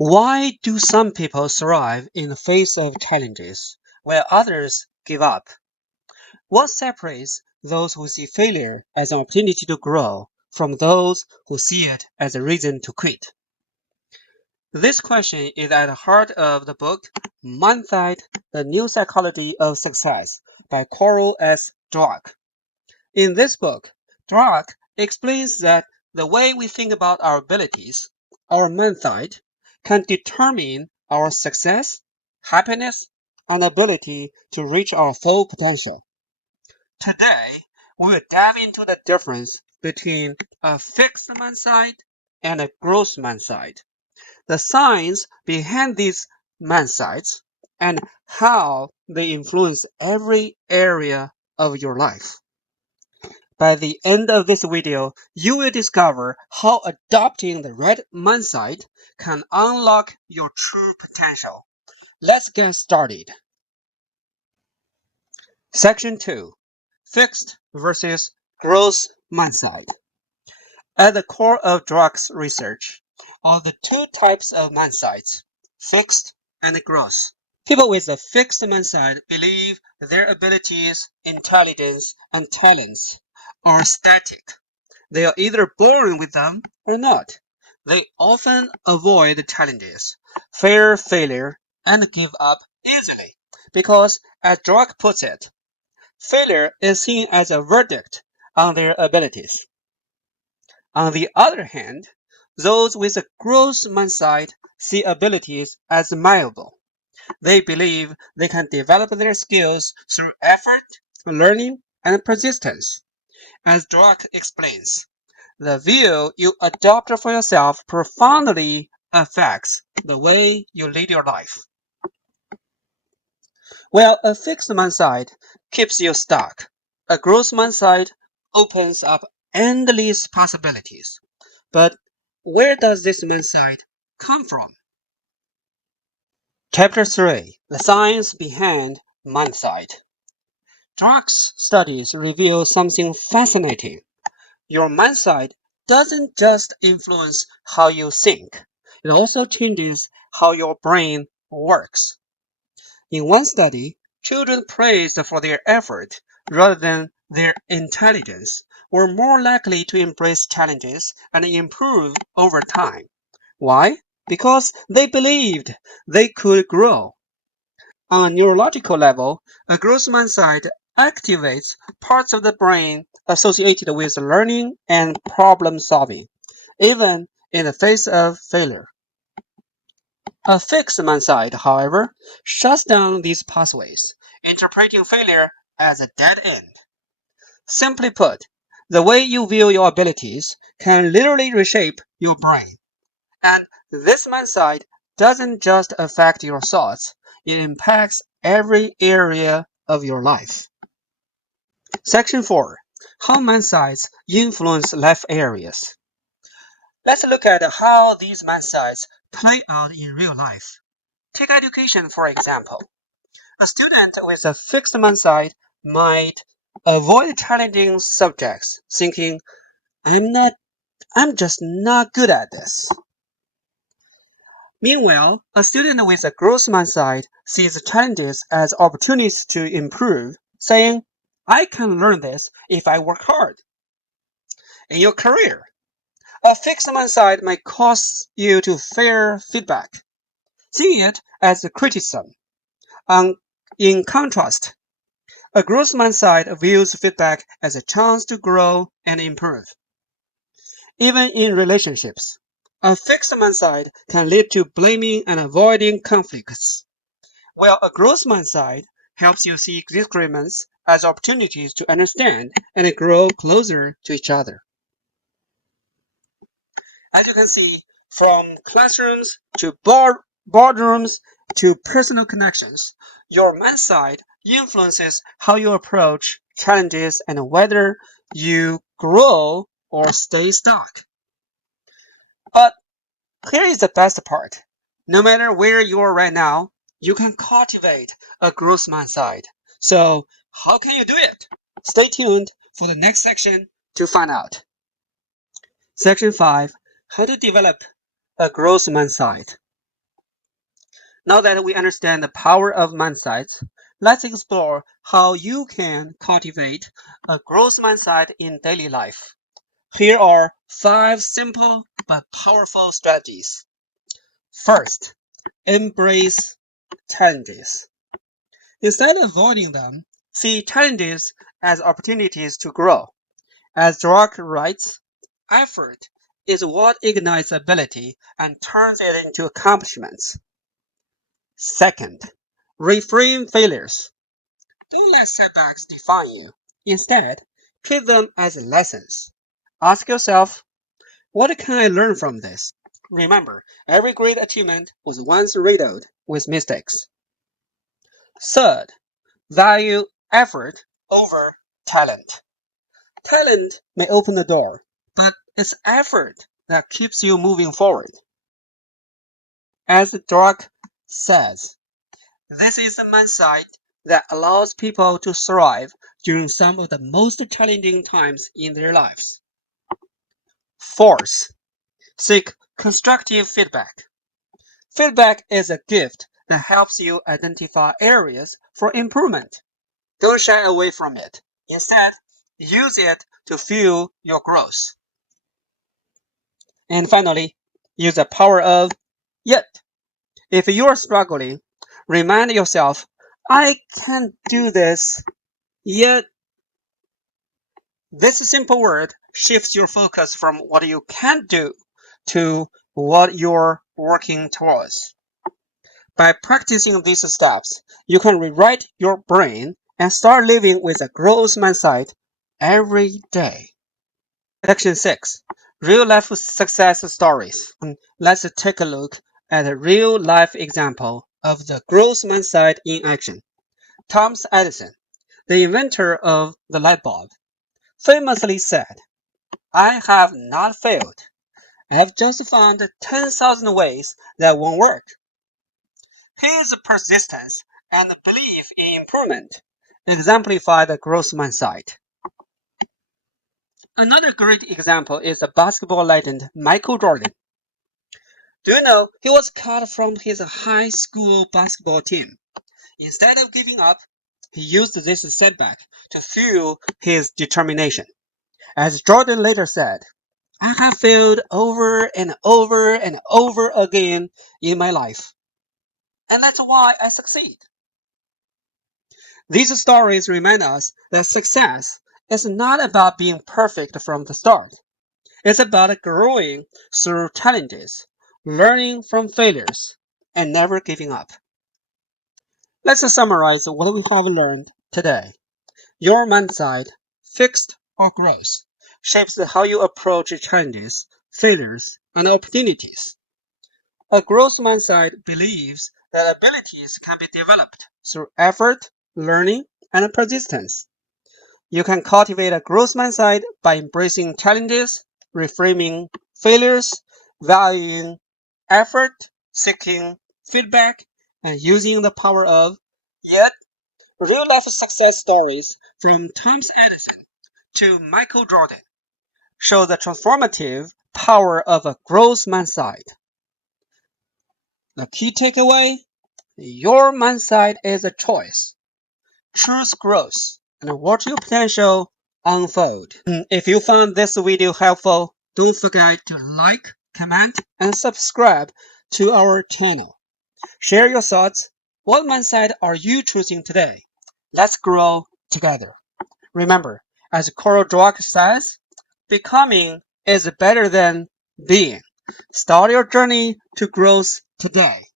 Why do some people thrive in the face of challenges, while others give up? What separates those who see failure as an opportunity to grow from those who see it as a reason to quit? This question is at the heart of the book Mindset: The New Psychology of Success by Carol Dweck. In this book, Dweck explains that the way we think about our abilities, our mindset, can determine our success, happiness, and ability to reach our full potential. Today, we will dive into the difference between a fixed mindset and a growth mindset, the science behind these mindsets, and how they influence every area of your life. By the end of this video, you will discover how adopting the right mindset can unlock your true potential. Let's get started. Section 2. Fixed versus growth mindset. At the core of Dweck's research are the two types of mindsets, fixed and growth. People with a fixed mindset believe their abilities, intelligence, and talents are static. They are either born with them or not. They often avoid challenges, fear failure, and give up easily because, as Dweck puts it, failure is seen as a verdict on their abilities. On the other hand, those with a growth mindset see abilities as malleable. They believe they can develop their skills through effort, learning, and persistence. As Dweck explains, the view you adopt for yourself profoundly affects the way you lead your life. While a fixed mindset keeps you stuck, a growth mindset opens up endless possibilities. But where does this mindset come from? Chapter 3: The Science Behind Mindset. Dweck's studies reveal something fascinating. Your mindset doesn't just influence how you think, it also changes how your brain works. In one study, children praised for their effort rather than their intelligence were more likely to embrace challenges and improve over time. Why? Because they believed they could grow. On a neurological level, a growth mindset activates parts of the brain associated with learning and problem solving, even in the face of failure. A fixed mindset, however, shuts down these pathways, interpreting failure as a dead end. Simply put, the way you view your abilities can literally reshape your brain. And this mindset doesn't just affect your thoughts, it impacts every area of your life. Section 4. How mindsets influence life areas. Let's look at how these mindsets play out in real life. Take education, for example. A student with a fixed mindset might avoid challenging subjects, thinking, I'm just not good at this. Meanwhile, a student with a growth mindset sees challenges as opportunities to improve, saying, I can learn this if I work hard. In your career, a fixed mindset may cause you to fear feedback, seeing it as a criticism. In contrast, a growth mindset views feedback as a chance to grow and improve. Even in relationships, a fixed mindset can lead to blaming and avoiding conflicts, while a growth mindset helps you see disagreements as opportunities to understand and grow closer to each other. As you can see, from classrooms to boardrooms to personal connections, your mindset influences how you approach challenges and whether you grow or stay stuck. But here is the best part. No matter where you are right now, you can cultivate a growth mindset. So, how can you do it? Stay tuned for the next section to find out. Section 5: How to develop a growth mindset. Now that we understand the power of mindset, let's explore how you can cultivate a growth mindset in daily life. Here are 5 simple but powerful strategies. First, embrace challenges. Instead of avoiding them, see challenges as opportunities to grow. As Dweck writes, effort is what ignites ability and turns it into accomplishments. Second, reframe failures. Don't let setbacks define you. Instead, treat them as lessons. Ask yourself, what can I learn from this? Remember, every great achievement was once riddled with mistakes. Third, value effort over talent. Talent may open the door, but it's effort that keeps you moving forward. As Dweck says, this is the mindset that allows people to thrive during some of the most challenging times in their lives. Fourth, seek constructive feedback. Feedback is a gift that helps you identify areas for improvement. Don't shy away from it. Instead, use it to fuel your growth. And finally, use the power of yet. If you are struggling, remind yourself, I can do this, yet. This simple word shifts your focus from what you can't do to what you're working towards. By practicing these steps, you can rewrite your brain and start living with a growth mindset every day. Section 6. Real life success stories. Let's take a look at a real life example of the growth mindset in action. Thomas Edison, the inventor of the light bulb, famously said, I have not failed. I have just found 10,000 ways that won't work. His persistence and belief in improvement exemplify the growth mindset. Another great example is the basketball legend Michael Jordan. Do you know he was cut from his high school basketball team? Instead of giving up, he used this setback to fuel his determination. As Jordan later said, I have failed over and over and over again in my life, and that's why I succeed. These stories remind us that success is not about being perfect from the start. It's about growing through challenges, learning from failures, and never giving up. Let's summarize what we have learned today. Your mindset, fixed or growth, shapes how you approach challenges, failures, and opportunities. A growth mindset believes that abilities can be developed through effort, learning, and persistence. You can cultivate a growth mindset by embracing challenges, reframing failures, valuing effort, seeking feedback, and using the power of yet. Real life success stories from Thomas Edison to Michael Jordan show the transformative power of a growth mindset. The key takeaway: your mindset is a choice. Choose growth and watch your potential unfold. If you found this video helpful, don't forget to like, comment, and subscribe to our channel. Share your thoughts. What mindset are you choosing today? Let's grow together. Remember, as Carol Dweck says, becoming is better than being. Start your journey to growth today.